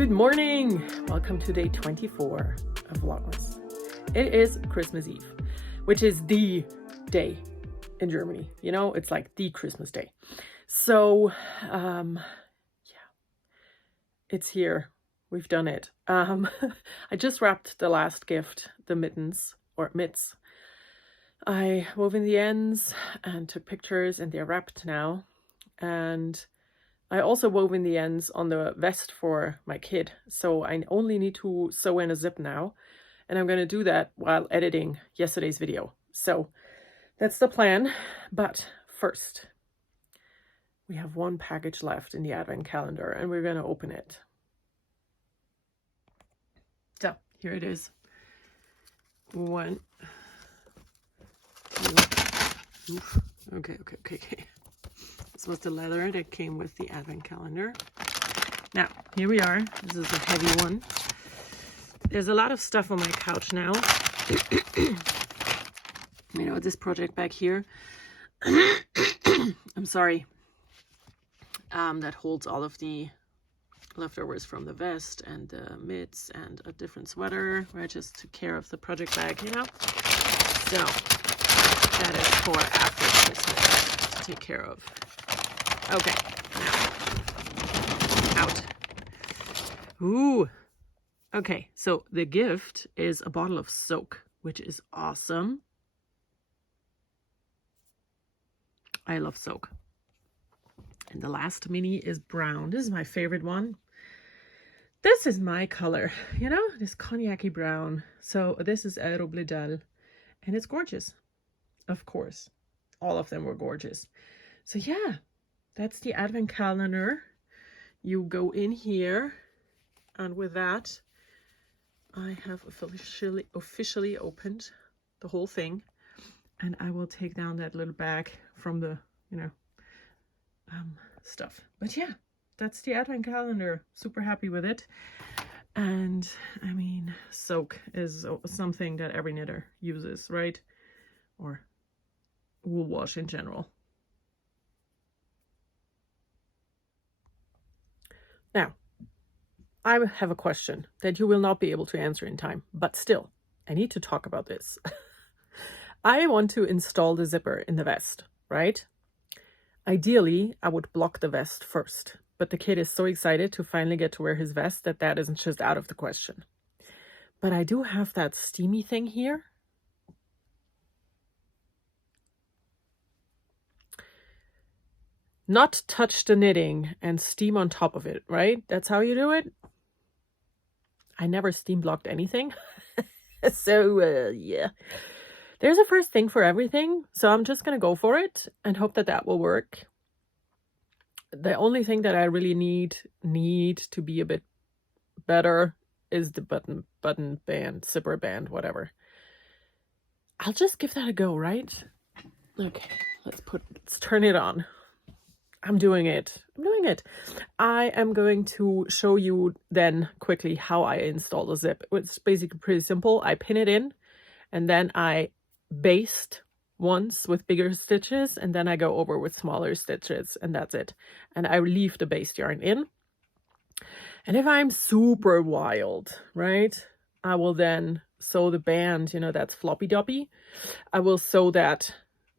Good morning! Welcome to day 24 of vLogMas. It is Christmas Eve, which is the day in Germany. You know, it's like the Christmas day. So, yeah, it's here. We've done it. I just wrapped the last gift, the mittens, or mitts. I wove in the ends and took pictures, and they're wrapped now. And I also wove in the ends on the vest for my kid, so I only need to sew in a zip now, and I'm going to do that while editing yesterday's video. So that's the plan, but first, we have one package left in the advent calendar, and we're going to open it. So here it is. One. Oof. Okay. This was the leather that came with the advent calendar. Now, here we are. This is a heavy one. There's a lot of stuff on my couch now. You know, this project back here. I'm sorry. That holds all of the leftovers from the vest and the mitts and a different sweater where I just took care of the project bag, you know? So, that is for after Christmas to take care of. Okay, now, out. Ooh, okay, so the gift is a bottle of soak, which is awesome. I love soak. And the last mini is brown. This is my favorite one. This is my color, you know, this cognac-y brown. So this is Aero Bledal, and it's gorgeous, of course. All of them were gorgeous. So yeah. That's the advent calendar. You go in here, and with that, I have officially opened the whole thing, and I will take down that little bag from the, you know, stuff. But yeah, that's the advent calendar. Super happy with it. And I mean, soak is something that every knitter uses, right? Or wool wash in general. Now, I have a question that you will not be able to answer in time, but still, I need to talk about this. I want to install the zipper in the vest, right? Ideally, I would block the vest first, but the kid is so excited to finally get to wear his vest that isn't just out of the question. But I do have that steamy thing here. Not touch the knitting and steam on top of it, right? That's how you do it. I never steam blocked anything. So, yeah. There's a first thing for everything. So I'm just going to go for it and hope that that will work. The only thing that I really need to be a bit better is the button band, zipper band, whatever. I'll just give that a go, right? Okay, let's turn it on. I'm doing it. I am going to show you then quickly how I install the zip. It's basically pretty simple. I pin it in, and then I baste once with bigger stitches, and then I go over with smaller stitches, and that's it. And I leave the baste yarn in. And if I'm super wild, right, I will then sew the band, you know, that's floppy doppy. I will sew that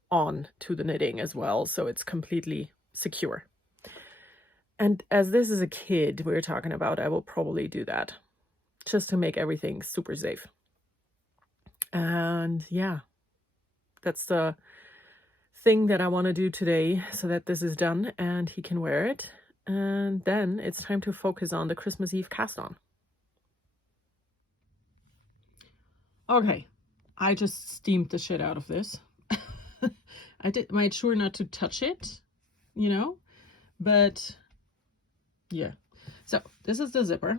on to the knitting as well, so it's completely secure. And as this is a kid we're talking about, I will probably do that just to make everything super safe. And yeah, that's the thing that I want to do today so that this is done and he can wear it. And then it's time to focus on the Christmas Eve cast on. Okay, I just steamed the shit out of this. I made sure not to touch it, you know, but yeah. So this is the zipper.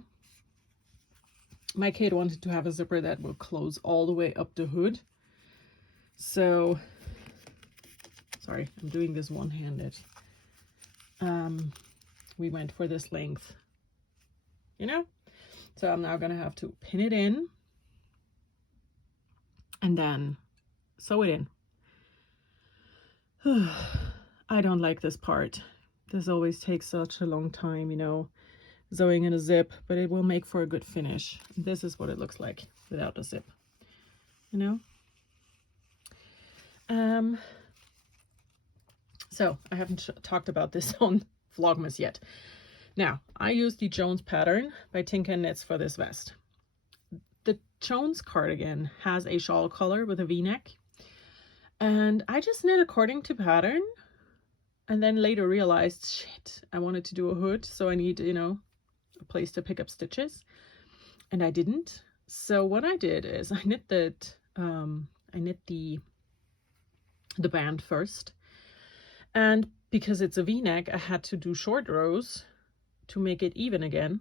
My kid wanted to have a zipper that will close all the way up the hood. So, sorry, I'm doing this one-handed. We went for this length, you know? So I'm now gonna have to pin it in and then sew it in. I don't like this part. This always takes such a long time, you know. sewing in a zip, but it will make for a good finish. This is what it looks like without a zip, you know? So I haven't talked about this on vLogMas yet. Now, I used the Jones pattern by Tinka Knits for this vest. The Jones cardigan has a shawl collar with a V-neck, and I just knit according to pattern, and then later realized, shit, I wanted to do a hood, so I need, you know, a place to pick up stitches, and I didn't. So what I did is I knit that, I knit the band first, and because it's a V-neck, I had to do short rows to make it even again.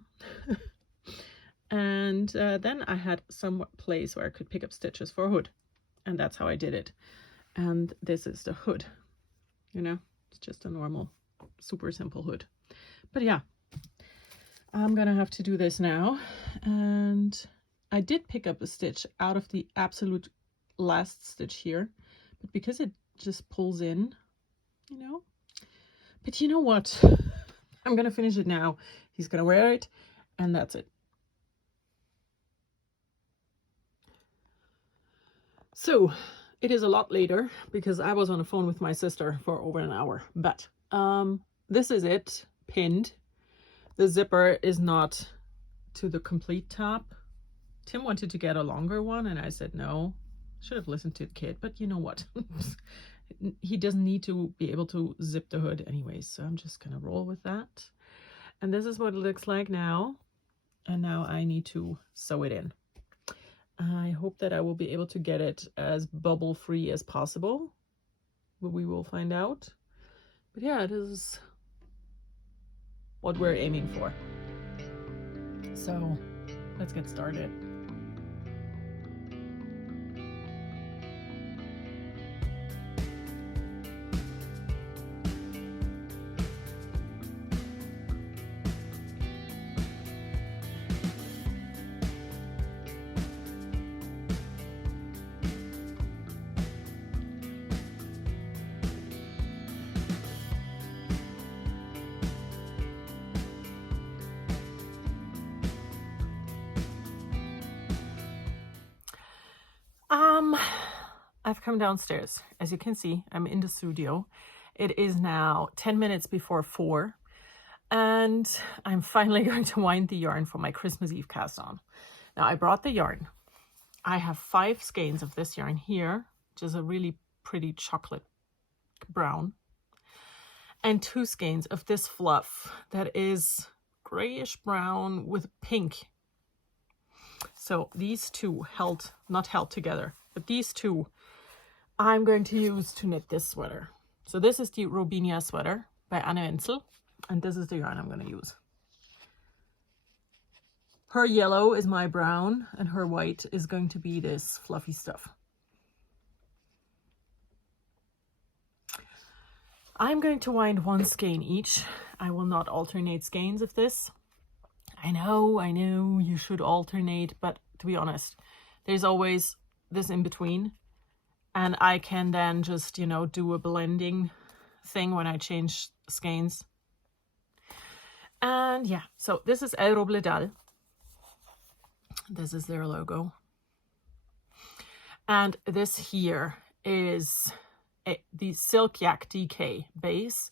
And then I had some place where I could pick up stitches for a hood, and that's how I did it. And this is the hood, you know, it's just a normal, super simple hood. But yeah, I'm gonna have to do this now. And I did pick up a stitch out of the absolute last stitch here, but because it just pulls in, you know. But you know what? I'm gonna finish it now. He's gonna wear it, and that's it. So it is a lot later because I was on the phone with my sister for over an hour, but this is it pinned. The zipper is not to the complete top. Tim wanted to get a longer one, and I said no. Should have listened to the kid, but you know what? He doesn't need to be able to zip the hood anyways, so I'm just gonna roll with that. And this is what it looks like now, and now I need to sew it in. I hope that I will be able to get it as bubble free as possible, but we will find out. But yeah, it is what we're aiming for. So let's get started. I've come downstairs. As you can see, I'm in the studio. It is now 10 minutes before 4, and I'm finally going to wind the yarn for my Christmas Eve cast on. Now, I brought the yarn. I have 5 skeins of this yarn here, which is a really pretty chocolate brown, and 2 skeins of this fluff that is grayish brown with pink. So these two not held together, but these two I'm going to use to knit this sweater. So this is the Robinia sweater by Anne Wenzel, and this is the yarn I'm going to use. Her yellow is my brown, and her white is going to be this fluffy stuff. I'm going to wind 1 skein each. I will not alternate skeins of this. I know you should alternate, but to be honest, there's always this in between, and I can then just, you know, do a blending thing when I change skeins. And yeah, so this is El Robledal. This is their logo. And this here is the Silk Yak DK base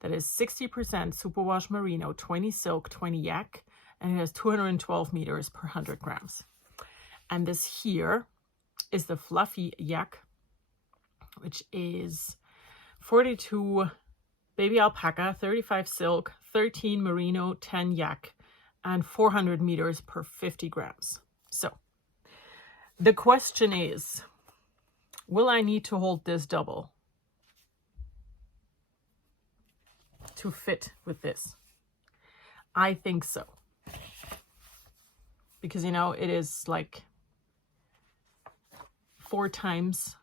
that is 60% superwash merino, 20 silk, 20 yak, and it has 212 meters per 100 grams. And this here is the fluffy yak, which is 42 baby alpaca, 35 silk, 13 merino, 10 yak, and 400 meters per 50 grams. So the question is, will I need to hold this double to fit with this? I think so. Because, you know, it is like 4 times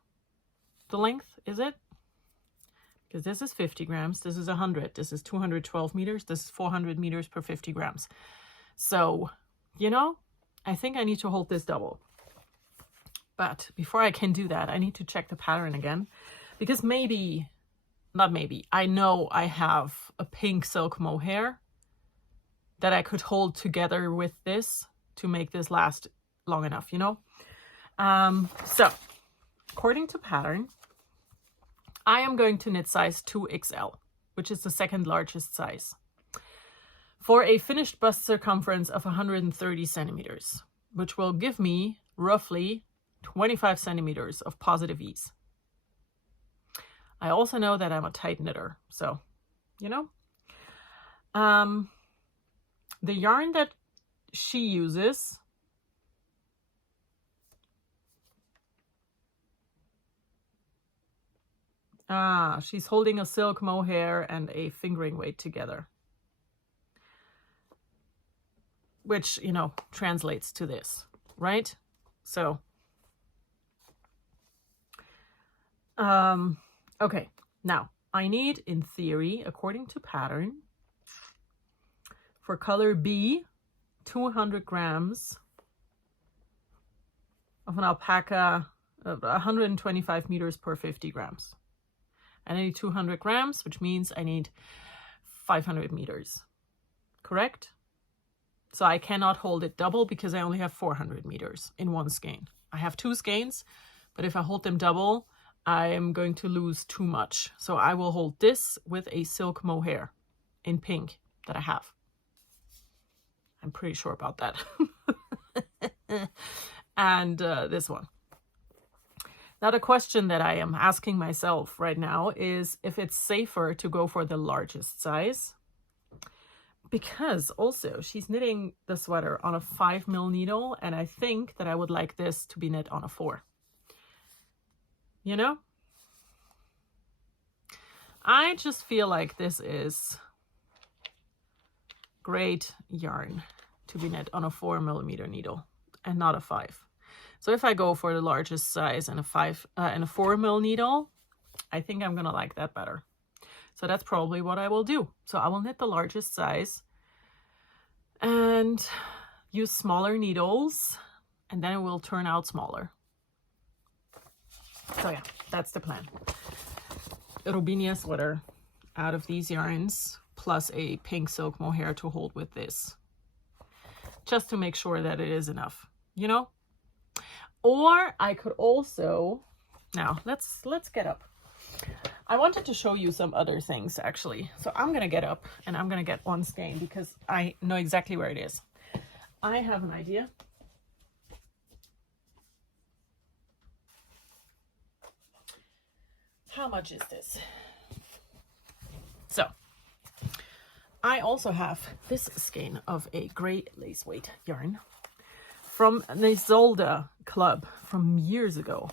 the length, is it? Because this is 50 grams, this is 100, this is 212 meters, this is 400 meters per 50 grams. So, you know, I think I need to hold this double. But before I can do that, I need to check the pattern again. Because I know I have a pink silk mohair that I could hold together with this to make this last long enough, you know? So according to pattern, I am going to knit size 2XL, which is the second largest size, for a finished bust circumference of 130 centimeters, which will give me roughly 25 centimeters of positive ease. I also know that I'm a tight knitter, so, you know. The yarn that she uses she's holding a silk mohair and a fingering weight together, which, you know, translates to this, right? So, okay, now I need, in theory, according to pattern, for color B, 200 grams of an alpaca, 125 meters per 50 grams. And I need 200 grams, which means I need 500 meters, correct? So I cannot hold it double because I only have 400 meters in one skein. I have 2 skeins, but if I hold them double, I am going to lose too much. So I will hold this with a silk mohair in pink that I have. I'm pretty sure about that. And this one. Now, the question that I am asking myself right now is if it's safer to go for the largest size, because also she's knitting the sweater on a 5mm needle, and I think that I would like this to be knit on a 4. You know? I just feel like this is great yarn to be knit on a 4mm needle and not a 5. So if I go for the largest size and a 4mm needle, I think I'm gonna like that better. So that's probably what I will do. So I will knit the largest size and use smaller needles, and then it will turn out smaller. So yeah, that's the plan. A Robinia sweater out of these yarns, plus a pink silk mohair to hold with this, just to make sure that it is enough, you know? Or I could also, now let's get up. I wanted to show you some other things actually. So I'm gonna get up and I'm gonna get one skein because I know exactly where it is. I have an idea. How much is this? So I also have this skein of a gray lace weight yarn from the Zolda Club from years ago.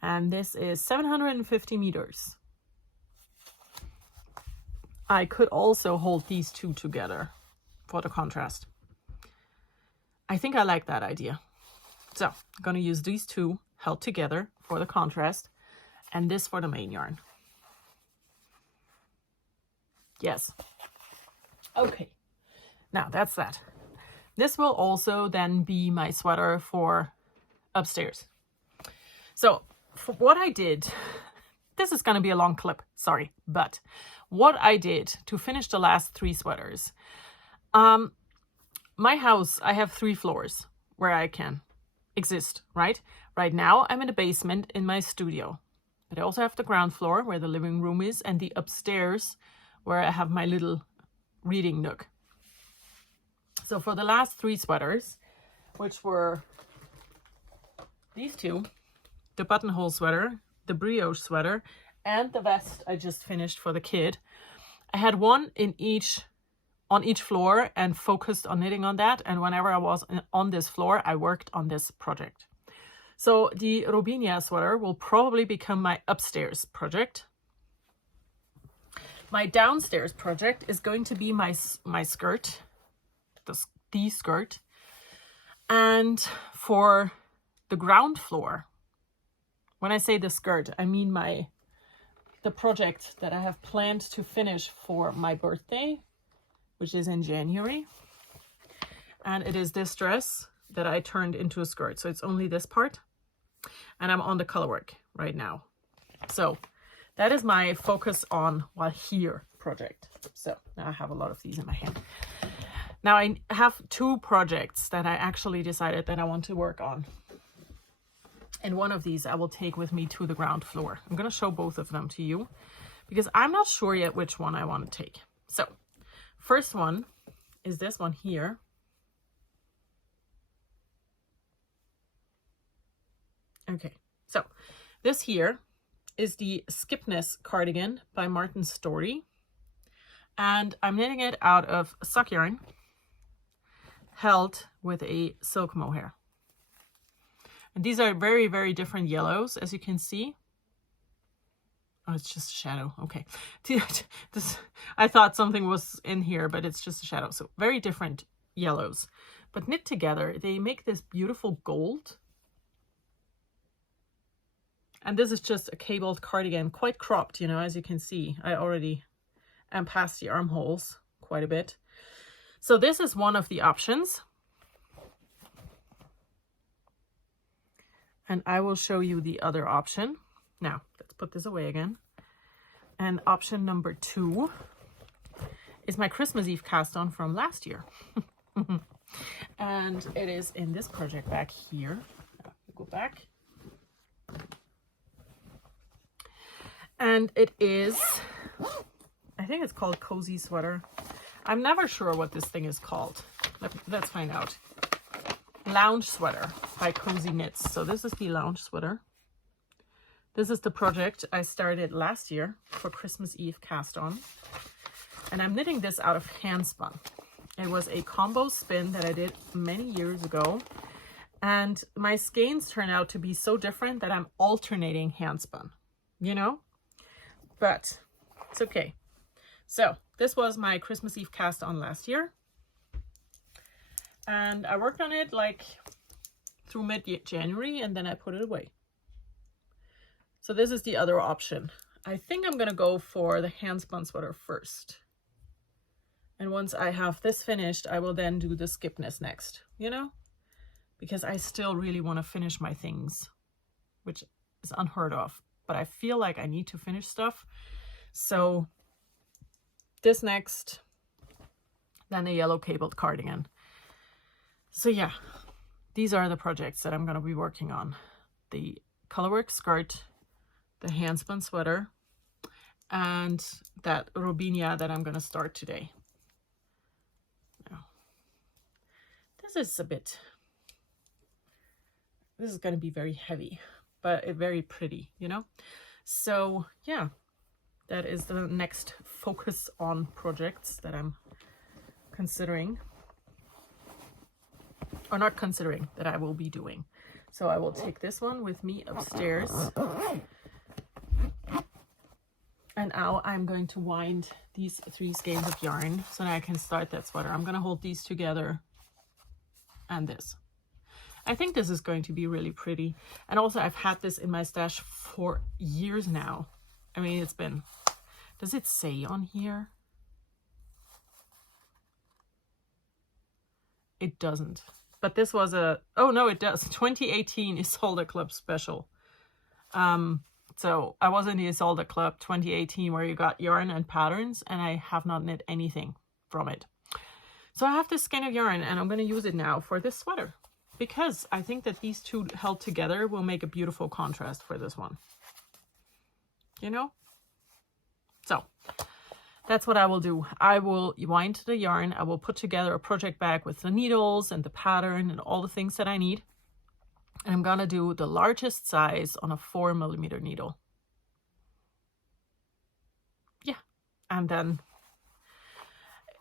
And this is 750 meters. I could also hold these two together for the contrast. I think I like that idea. So I'm gonna use these two held together for the contrast and this for the main yarn. Yes. Okay, now that's that. This will also then be my sweater for upstairs. So for what I did, this is going to be a long clip, sorry, but what I did to finish the last 3 sweaters, my house, I have 3 floors where I can exist, right? Right now I'm in the basement in my studio, but I also have the ground floor where the living room is and the upstairs where I have my little reading nook. So for the last 3 sweaters, which were these 2, the buttonhole sweater, the brioche sweater, and the vest I just finished for the kid, I had one on each floor and focused on knitting on that. And whenever I was on this floor, I worked on this project. So the Robinia sweater will probably become my upstairs project. My downstairs project is going to be my skirt, the skirt. And for the ground floor, when I say the skirt, I mean the project that I have planned to finish for my birthday, which is in January. And it is this dress that I turned into a skirt. So it's only this part. And I'm on the colorwork right now. So that is my focus on while here project. So now I have a lot of these in my hand. Now I have 2 projects that I actually decided that I want to work on. And one of these I will take with me to the ground floor. I'm going to show both of them to you because I'm not sure yet which one I want to take. So first one is this one here. Okay, so this here is the Skipness cardigan by Martin Story. And I'm knitting it out of sock yarn held with a silk mohair. And these are very, very different yellows, as you can see. Oh, it's just a shadow. Okay. I thought something was in here, but it's just a shadow. So very different yellows. But knit together, they make this beautiful gold. And this is just a cabled cardigan, quite cropped, you know, as you can see. I already am past the armholes quite a bit. So this is one of the options. And I will show you the other option. Now, let's put this away again. And option number 2 is my Christmas Eve cast on from last year. And it is in this project back here. Go back. And it is, I think it's called Cozy Sweater. I'm never sure what this thing is called. Let's find out. Lounge Sweater by Cozy Knits. So this is the lounge sweater. This is the project I started last year for Christmas Eve cast on. And I'm knitting this out of hand spun. It was a combo spin that I did many years ago. And my skeins turn out to be so different that I'm alternating hand spun, you know? But it's okay. So this was my Christmas Eve cast on last year. And I worked on it like through mid-January and then I put it away. So this is the other option. I think I'm going to go for the hand spun sweater first. And once I have this finished, I will then do the Skipness next, you know? Because I still really want to finish my things, which is unheard of. But I feel like I need to finish stuff. So this next, then the yellow cabled cardigan. So yeah, these are the projects that I'm going to be working on. The colorwork skirt, the hand spun sweater, and that Robinia that I'm going to start today. Now, this is going to be very heavy, but very pretty, you know? So yeah, that is the next focus on projects that I'm considering. Or not considering, that I will be doing. So I will take this one with me upstairs. And now I'm going to wind these 3 skeins of yarn so that I can start that sweater. I'm going to hold these together and this. I think this is going to be really pretty. And also I've had this in my stash for years now. I mean, it's been, does it say on here? It doesn't. But this was a, oh no, it does. 2018 Isolde Club special. So I was in the Isolde Club 2018 where you got yarn and patterns and I have not knit anything from it. So I have this skein of yarn and I'm going to use it now for this sweater because I think that these 2 held together will make a beautiful contrast for this one. You know? So that's what I will do. I will wind the yarn. I will put together a project bag with the needles and the pattern and all the things that I need. And I'm going to do the largest size on a 4mm needle. Yeah. And then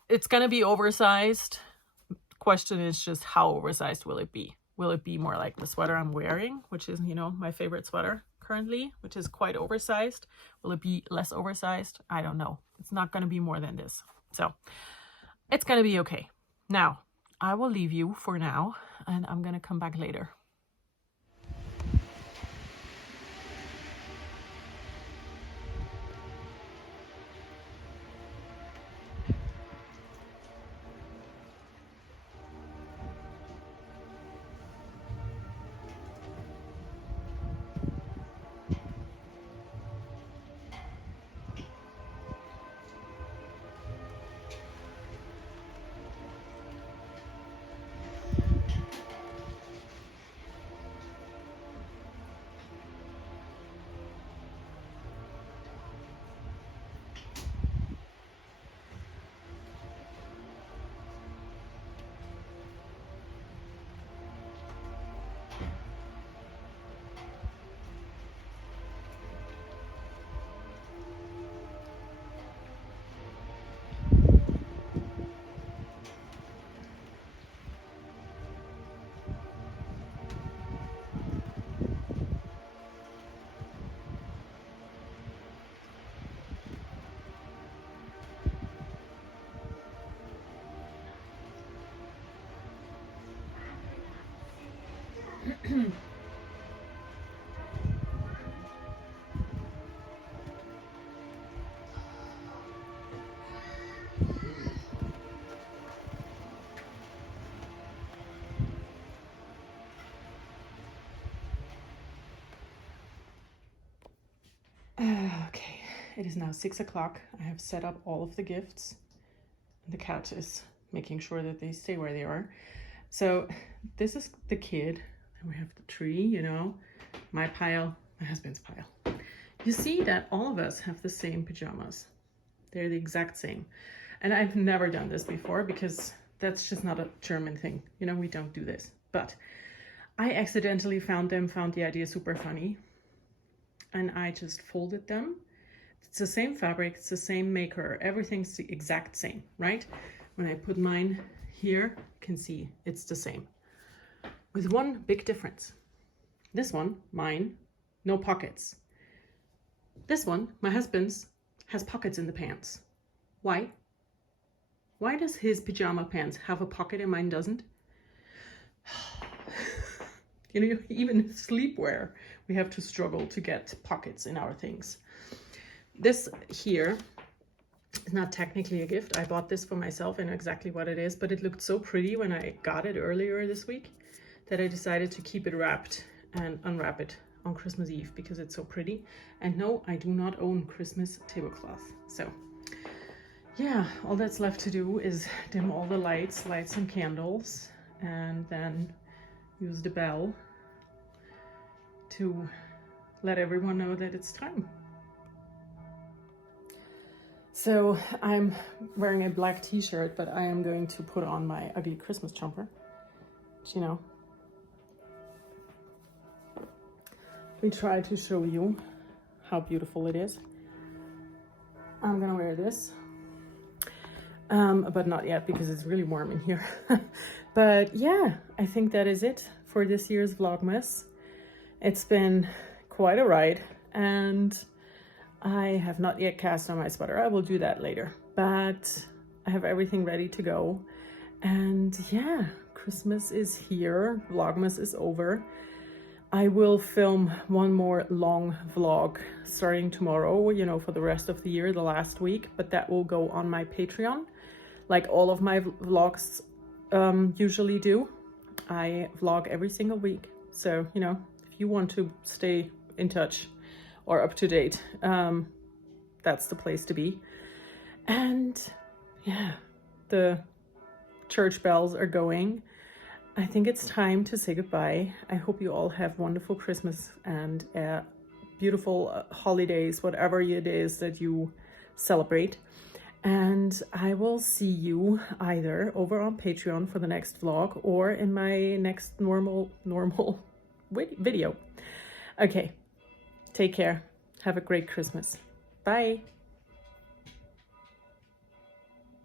it's going to be oversized. Question is just how oversized will it be? Will it be more like the sweater I'm wearing, which is, you know, my favorite sweater currently, which is quite oversized? Will it be less oversized? I don't know. It's not going to be more than this. So it's going to be okay. Now, I will leave you for now and I'm going to come back later. it is now 6 o'clock. I have set up all of the gifts. The cat is making sure that they stay where they are. So this is the kid, and we have the tree, you know, my pile, my husband's pile. You see that all of us have the same pajamas. They're the exact same. And I've never done this before because that's just not a German thing. You know, we don't do this. But I accidentally found the idea super funny. And I just folded them. It's the same fabric, it's the same maker, everything's the exact same, right? When I put mine here, you can see it's the same. With one big difference. This one, mine, no pockets. This one, my husband's, has pockets in the pants. Why? Why does his pajama pants have a pocket and mine doesn't? You know, even sleepwear, we have to struggle to get pockets in our things. This here is not technically a gift. I bought this for myself. I know exactly what it is, but it looked so pretty when I got it earlier this week that I decided to keep it wrapped and unwrap it on Christmas Eve because it's so pretty. And no, I do not own Christmas tablecloth. So yeah, all that's left to do is dim all the lights, light some candles, and then use the bell to let everyone know that it's time. So I'm wearing a black t-shirt, but I am going to put on my ugly Christmas jumper. You know, we try to show you how beautiful it is. I'm gonna wear this, but not yet because it's really warm in here. But yeah, I think that is it for this year's Vlogmas. It's been quite a ride, and I have not yet cast on my sweater. I will do that later, but I have everything ready to go. And yeah, Christmas is here. Vlogmas is over. I will film one more long vlog starting tomorrow, you know, for the rest of the year, the last week, but that will go on my Patreon, like all of my vlogs usually do. I vlog every single week. So, you know, if you want to stay in touch or up to date, that's the place to be. And yeah, the church bells are going. I think it's time to say goodbye. I hope you all have wonderful Christmas and beautiful holidays, whatever it is that you celebrate. And I will see you either over on Patreon for the next vlog or in my next normal video. Okay, take care. Have a great Christmas. Bye.